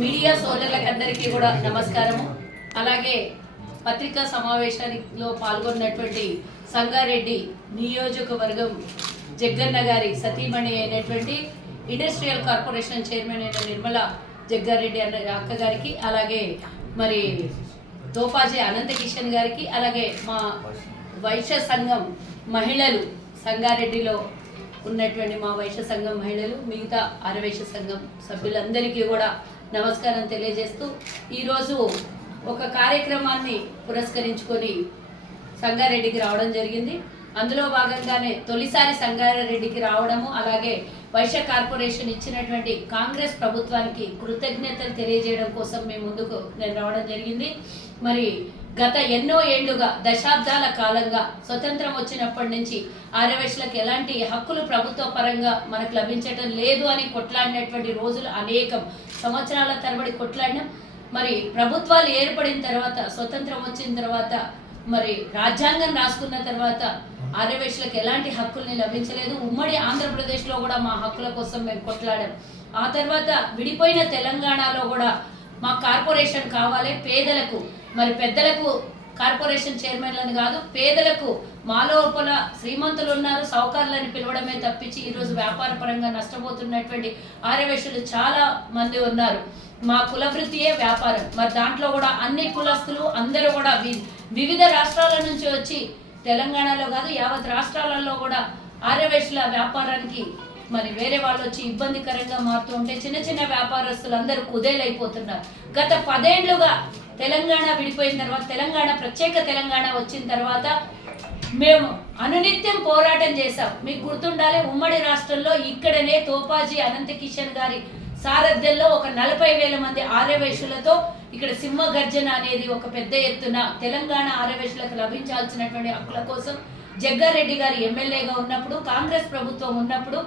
Media సోదరులకందరికీ కూడా నమస్కారము. అలాగే పత్రికా సమావేశానిలో పాల్గొన్నటువంటి సంగారెడ్డి నియోజకవర్గం జగ్గన్న గారి సతీమణి అయినటువంటి ఇండస్ట్రియల్ కార్పొరేషన్ చైర్మన్ అయిన నిర్మల జగ్గారెడ్డి అన్న అక్క గారికి అలాగే మరి తోపాజీ అనంత కిషన్ గారికి అలాగే మా వైశ్య సంఘం మహిళలు సంగారెడ్డిలో ఉన్నటువంటి మా వైశ్య సంఘం మహిళలు మిగతా అరవైశ్య సంఘం సభ్యులందరికీ కూడా నమస్కారం తెలియజేస్తూ ఈరోజు ఒక కార్యక్రమాన్ని పురస్కరించుకొని సంగారెడ్డికి రావడం జరిగింది. అందులో భాగంగానే తొలిసారి సంగారెడ్డికి రావడము అలాగే వైశ్య కార్పొరేషన్ ఇచ్చినటువంటి కాంగ్రెస్ ప్రభుత్వానికి కృతజ్ఞతలు తెలియజేయడం కోసం మేము ముందుకు నేను రావడం జరిగింది. మరి గత ఎన్నో ఏళ్ళుగా దశాబ్దాల కాలంగా స్వతంత్రం వచ్చినప్పటి నుంచి ఆర్యవేశ్లకు ఎలాంటి హక్కులు ప్రభుత్వ పరంగా మనకు లభించటం లేదు అని కొట్లాడినటువంటి రోజులు అనేకం. సంవత్సరాల తరబడి కొట్లాడినాం. మరి ప్రభుత్వాలు ఏర్పడిన తర్వాత స్వతంత్రం వచ్చిన తర్వాత మరి రాజ్యాంగం రాసుకున్న తర్వాత ఆర్యవేశ్లకు ఎలాంటి హక్కుల్ని లభించలేదు. ఉమ్మడి ఆంధ్రప్రదేశ్లో కూడా మా హక్కుల కోసం మేము కొట్లాడాం. ఆ తర్వాత విడిపోయిన తెలంగాణలో కూడా మా కార్పొరేషన్ కావాలి పేదలకు మరి పెద్దలకు కార్పొరేషన్ చైర్మన్లను కాదు పేదలకు మాలోపల శ్రీమంతులు ఉన్నారు సౌకర్యాలని పిలవడమే తప్పించి ఈరోజు వ్యాపార పరంగా నష్టపోతున్నటువంటి ఆర్యవేశ్యులు చాలా మంది ఉన్నారు. మా కుల వృత్తియే వ్యాపారం. మరి దాంట్లో కూడా అన్ని కులస్తులు అందరూ కూడా వి- వివిధ రాష్ట్రాల నుంచి వచ్చి తెలంగాణలో కాదు యావత్ రాష్ట్రాలలో కూడా ఆర్యవేశ్యుల వ్యాపారానికి మరి వేరే వాళ్ళు వచ్చి ఇబ్బందికరంగా మారుతూ ఉంటే చిన్న చిన్న వ్యాపారస్తులు అందరూ కుదేలైపోతున్నారు. గత పదేళ్ళుగా తెలంగాణ విడిపోయిన తర్వాత తెలంగాణ ప్రత్యేక తెలంగాణ వచ్చిన తర్వాత మేము అనునిత్యం పోరాటం చేశాం. మీకు గుర్తుండాలి ఉమ్మడి రాష్ట్రంలో ఇక్కడనే తోపాజీ అనంత కిషన్ గారి సారథ్యంలో ఒక నలభై వేల మంది ఆర్యవేషులతో ఇక్కడ సింహ గర్జన అనేది ఒక పెద్ద ఎత్తున తెలంగాణ ఆర్యవేషులకు లభించాల్సినటువంటి హక్కుల కోసం జగ్గారెడ్డి గారు ఎమ్మెల్యేగా ఉన్నప్పుడు కాంగ్రెస్ ప్రభుత్వం ఉన్నప్పుడు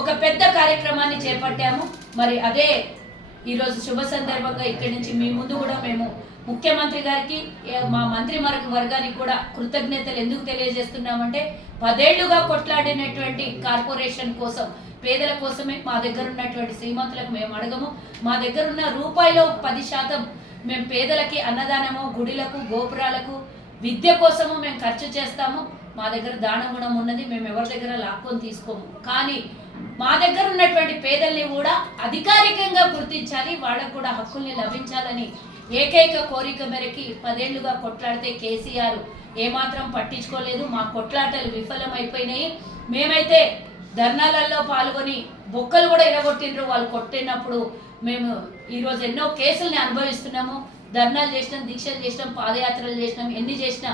ఒక పెద్ద కార్యక్రమాన్ని చేపట్టాము. మరి అదే ఈరోజు శుభ సందర్భంగా ఇక్కడి నుంచి మీ ముందు కూడా మేము ముఖ్యమంత్రి గారికి మా మంత్రి వర్గ వర్గానికి కూడా కృతజ్ఞతలు ఎందుకు తెలియజేస్తున్నామంటే పదేళ్ళుగా కొట్లాడినటువంటి కార్పొరేషన్ కోసం పేదల కోసమే మా దగ్గర ఉన్నటువంటి శ్రీమంతులకు మేము అడగము. మా దగ్గర ఉన్న రూపాయిలో పది శాతం మేము పేదలకి అన్నదానము గుడిలకు గోపురాలకు విద్య కోసము మేము ఖర్చు చేస్తాము. మా దగ్గర దాన గుణం ఉన్నది మేము ఎవరి దగ్గర లాక్కొని తీసుకోము. కానీ మా దగ్గర ఉన్నటువంటి పేద కూడా అధికారికంగా గుర్తించాలి. వాళ్ళకు కూడా హక్కుల్ని లభించాలని ఏకైక కోరిక మేరకి పదేళ్ళుగా కొట్లాడితే కేసీఆర్ ఏమాత్రం పట్టించుకోలేదు. మా కొట్లాటలు విఫలమైపోయినాయి. మేమైతే ధర్నాలలో పాల్గొని బొక్కలు కూడా ఇరగొట్టిండ్రు. వాళ్ళు కొట్టినప్పుడు మేము ఈరోజు ఎన్నో కేసుల్ని అనుభవిస్తున్నాము. ధర్నాలు చేసినాం దీక్షలు చేసినాం పాదయాత్రలు చేసినాం. ఎన్ని చేసినా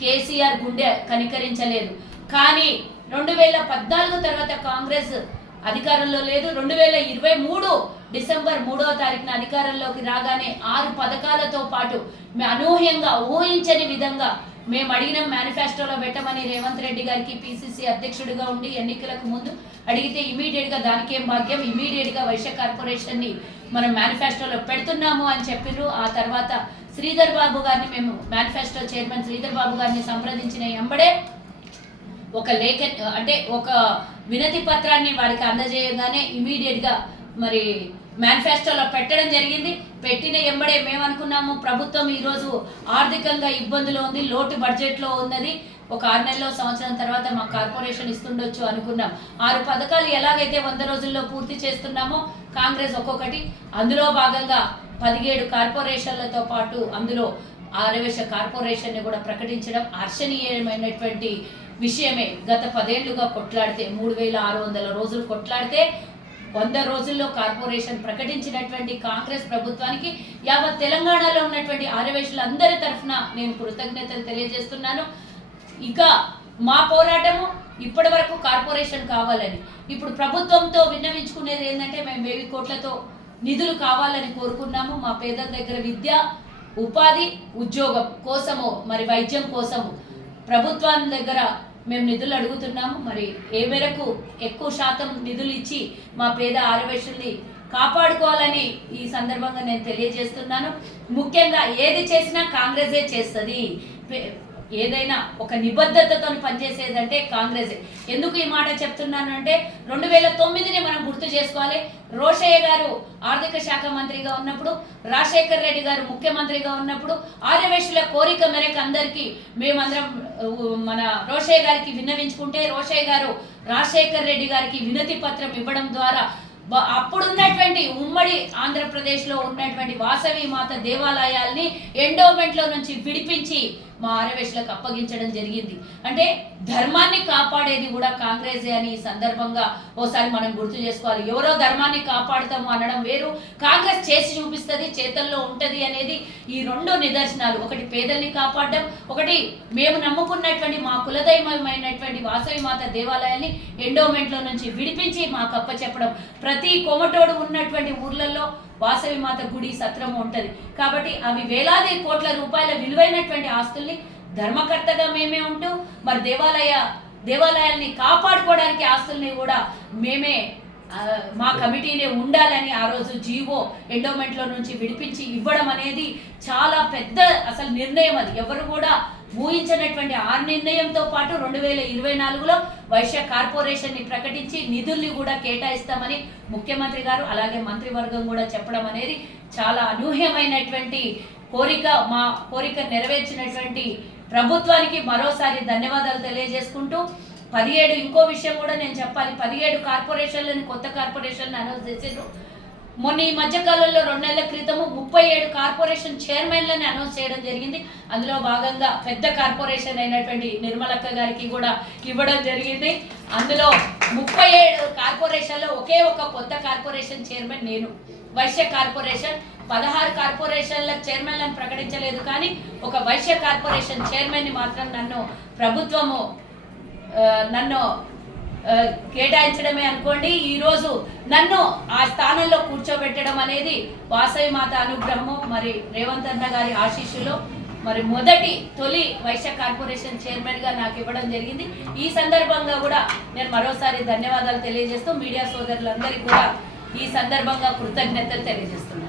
కేసీఆర్ గుండె కనికరించలేదు. కానీ రెండు వేల పద్నాలుగు తర్వాత కాంగ్రెస్ అధికారంలో లేదు. రెండు వేల ఇరవై మూడు డిసెంబర్ మూడవ తారీఖున అధికారంలోకి రాగానే ఆరు పథకాలతో పాటు అనూహ్యంగా ఊహించని విధంగా మేము అడిగిన మేనిఫెస్టోలో పెట్టమని రేవంత్ రెడ్డి గారికి పిసిసి అధ్యక్షుడిగా ఉండి ఎన్నికలకు ముందు అడిగితే ఇమీడియట్గా దానికేం దానికి ఏం భాగ్యం? ఇమీడియట్గా వైశ్య కార్పొరేషన్ని మనం మేనిఫెస్టోలో పెడుతున్నాము అని చెప్పిర్రు. ఆ తర్వాత శ్రీధర్ బాబు గారిని మేము మేనిఫెస్టో చైర్మన్ శ్రీధర్ బాబు గారిని సంప్రదించిన ఎంబడే ఒక లేఖ అంటే ఒక వినతి పత్రాన్ని వారికి అందజేయగానే ఇమీడియట్గా మరి మేనిఫెస్టోలో పెట్టడం జరిగింది. పెట్టిన ఎంబడే మేము అనుకున్నాము ప్రభుత్వం ఈరోజు ఆర్థికంగా ఇబ్బందులు ఉంది లోటు బడ్జెట్లో ఉన్నది. ఒక ఆరు నెలలో సంవత్సరం తర్వాత మా కార్పొరేషన్ ఇస్తుండొచ్చు అనుకున్నాం. ఆరు పథకాలు ఎలాగైతే వంద రోజుల్లో పూర్తి చేస్తున్నామో కాంగ్రెస్ ఒక్కొక్కటి. అందులో భాగంగా పదిహేడు కార్పొరేషన్లతో పాటు అందులో ఆరవేశ కార్పొరేషన్ని కూడా ప్రకటించడం హర్షణీయమైనటువంటి విషయమే. గత పదేళ్ళుగా కొట్లాడితే మూడు వేల ఆరు వందల రోజులు కొట్లాడితే వంద రోజుల్లో కార్పొరేషన్ ప్రకటించినటువంటి కాంగ్రెస్ ప్రభుత్వానికి యావత్ తెలంగాణలో ఉన్నటువంటి ఆరవేశులందరి తరఫున నేను కృతజ్ఞతలు తెలియజేస్తున్నాను. ఇక మా పోరాటము ఇప్పటి వరకు కార్పొరేషన్ కావాలని. ఇప్పుడు ప్రభుత్వంతో విన్నవించుకునేది ఏంటంటే మేము వెయ్యి కోట్లతో నిధులు కావాలని కోరుకున్నాము. మా పేదల దగ్గర విద్య ఉపాధి ఉద్యోగం కోసము మరి వైద్యం కోసము ప్రభుత్వం దగ్గర మేము నిధులు అడుగుతున్నాము. మరి ఏ మేరకు ఎక్కువ శాతం నిధులు ఇచ్చి మా పేద ఆరవేషుల్ని కాపాడుకోవాలని ఈ సందర్భంగా నేను తెలియజేస్తున్నాను. ముఖ్యంగా ఏది చేసినా కాంగ్రెసే చేస్తుంది. ఏదైనా ఒక నిబద్ధతతో పనిచేసేదంటే కాంగ్రెస్. ఎందుకు ఈ మాట చెప్తున్నానంటే రెండు వేల తొమ్మిదిని మనం గుర్తు చేసుకోవాలి. రోషయ్య గారు ఆర్థిక శాఖ మంత్రిగా ఉన్నప్పుడు రాజశేఖర్ రెడ్డి గారు ముఖ్యమంత్రిగా ఉన్నప్పుడు ఆర్యవేశుల కోరిక మేరకు అందరికీ మేమందరం మన రోషయ్య గారికి విన్నవించుకుంటే రోషయ్య గారు రాజశేఖర్ రెడ్డి గారికి వినతి పత్రం ఇవ్వడం ద్వారా అప్పుడున్నటువంటి ఉమ్మడి ఆంధ్రప్రదేశ్లో ఉన్నటువంటి వాసవి మాత దేవాలయాల్ని ఎండోమెంట్లో నుంచి విడిపించి మా ఆర్యవేశ్లకు అప్పగించడం జరిగింది. అంటే ధర్మాన్ని కాపాడేది కూడా కాంగ్రెసే అని ఈ సందర్భంగా ఓసారి మనం గుర్తు చేసుకోవాలి. ఎవరో ధర్మాన్ని కాపాడుతాము అనడం వేరు. కాంగ్రెస్ చేసి చూపిస్తుంది చేతల్లో ఉంటుంది అనేది ఈ రెండు నిదర్శనాలు. ఒకటి పేదల్ని కాపాడడం ఒకటి మేము నమ్ముకున్నటువంటి మా కులదైవమైనటువంటి వాసవి మాత దేవాలయాన్ని ఎండోమెంట్లో నుంచి విడిపించి మాకు అప్పచెప్పడం ప్రతి కొమటోడు ఉన్నటువంటి ఊర్లలో వాసవి మాత గుడి సత్రం ఉంటుంది. కాబట్టి అవి వేలాది కోట్ల రూపాయల విలువైనటువంటి ఆస్తుల్ని ధర్మకర్తగా మేమే ఉంటూ మరి దేవాలయ దేవాలయాల్ని కాపాడుకోవడానికి ఆస్తుల్ని కూడా మేమే మా కమిటీనే ఉండాలని ఆ రోజు జీవో ఎండోమెంట్లో నుంచి విడిపించి ఇవ్వడం అనేది చాలా పెద్ద అసలు నిర్ణయం అది. ఎవరు కూడా ఊహించినటువంటి ఆ నిర్ణయంతో పాటు రెండు వేల ఇరవై నాలుగులో వైశ్య కార్పొరేషన్ని ప్రకటించి నిధుల్ని కూడా కేటాయిస్తామని ముఖ్యమంత్రి గారు అలాగే మంత్రివర్గం కూడా చెప్పడం అనేది చాలా అనూహ్యమైనటువంటి కోరిక మా కోరిక నెరవేర్చినటువంటి ప్రభుత్వానికి మరోసారి ధన్యవాదాలు తెలియజేసుకుంటూ పదిహేడు ఇంకో విషయం కూడా నేను చెప్పాలి. పదిహేడు కార్పొరేషన్లను కొత్త కార్పొరేషన్లు అనౌన్స్ చేసిండ్రు. మొన్న ఈ మధ్య కాలంలో రెండు నెలల క్రితము ముప్పై ఏడు కార్పొరేషన్ చైర్మన్లని అనౌన్స్ చేయడం జరిగింది. అందులో భాగంగా పెద్ద కార్పొరేషన్ అయినటువంటి నిర్మలక్క గారికి కూడా ఇవ్వడం జరిగింది. అందులో ముప్పై ఏడు కార్పొరేషన్లో ఒకే ఒక కొత్త కార్పొరేషన్ చైర్మన్ నేను. వైశ్య కార్పొరేషన్ పదహారు కార్పొరేషన్ల చైర్మన్లను ప్రకటించలేదు కానీ ఒక వైశ్య కార్పొరేషన్ చైర్మన్ని మాత్రం నన్ను ప్రభుత్వము నన్ను కేటాయించడమే అనుకోండి. ఈరోజు నన్ను ఆ స్థానంలో కూర్చోబెట్టడం అనేది వాసవి మాత అనుగ్రహము. మరి రేవంత్ అన్న గారి ఆశీస్సులు. మరి మొదటి తొలి వైశ్య కార్పొరేషన్ చైర్మన్గా నాకు ఇవ్వడం జరిగింది. ఈ సందర్భంగా కూడా నేను మరోసారి ధన్యవాదాలు తెలియజేస్తూ మీడియా సోదరులందరికీ కూడా ఈ సందర్భంగా కృతజ్ఞతలు తెలియజేస్తున్నాను.